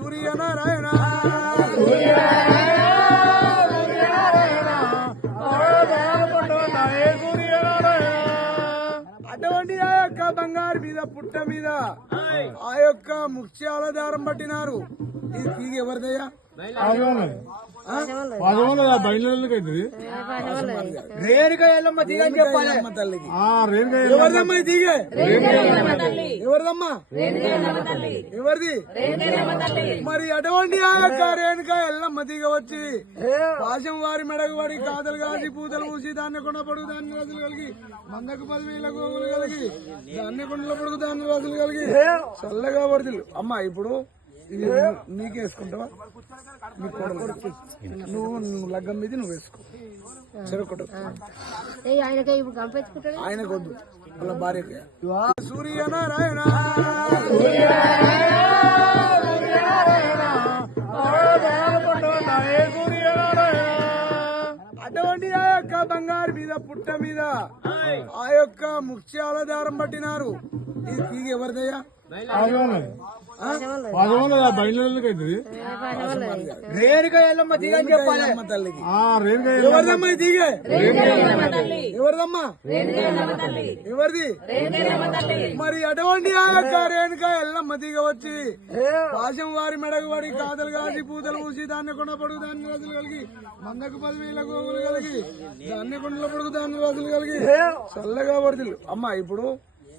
సూర్యనారాయణ అటువంటి ఆ యొక్క బంగారు మీద పుట్ట మీద ఆ యొక్క ముత్యాల దారం పట్టినారు. ఇది తీగ ఎవరిదయ్యా? రేణుక ఎల్లమ్మ తీగ అని చెప్పాలి తల్లికి. ఎవరిదమ్మా ఈ తీగ? ఎవరిదమ్మా? ఎవరిది? మరి అటువంటి ఆ యొక్క రేణుక ఎల్లమ్మ తీగ వచ్చి పాశం వారి మెడకు పడి కాదలు కాసి పూతలు పూసి దాన్ని కొండ పొడుగు దాన్ని రోజులు కలిగి మందకు 10,000 గోగులు కలిగి దాన్ని కొండల పొడుగు దాన్ని రోజులు కలిగి చల్లగా పడుతుంది. అమ్మా ఇప్పుడు ఇది నీకే వేసుకుంటావా? నీ కొడలు నువ్వు లగ్గం మీద నువ్వు వేసుకో. చెరకొట్టు ఆయనకు వద్దు వాళ్ళ భార్యకు. సూర్యనారాయణ అటువంటి ఆ యొక్క బంగారు మీద పుట్ట మీద ఆ యొక్క ముత్యాల దారం పట్టినారు. ఇది తీగ ఎవరిదయ్యా? రేణుక ఎల్లమ్మ తీగ అని చెప్పాలి తల్లికి. ఎవరిదమ్మా ఈ తీగ? ఎవరిదమ్మా? ఎవరిది? మరి అటువంటి ఆ యొక్క రేణుక ఎల్లమ్మ తీగ వచ్చి పాశం వారి మెడకు పడి కాదలు కాసి పూతలు పూసి దాన్ని కొండ పొడుగు దాన్ని రోజులు కలిగి మందకు 10,000 గోగులు కలిగి దాన్ని కొండల పొడుగు దాన్ని రోజులు కలిగి చల్లగా పడుతుంది. అమ్మా ఇప్పుడు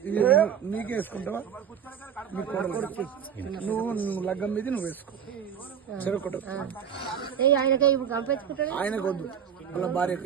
ఇది నీకే వేసుకుంటావా? నీ కొడలు నువ్వు లగ్గం మీద నువ్వు వేసుకో. చెరకొట్టు ఆయనకు వద్దు వాళ్ళ భార్యకు.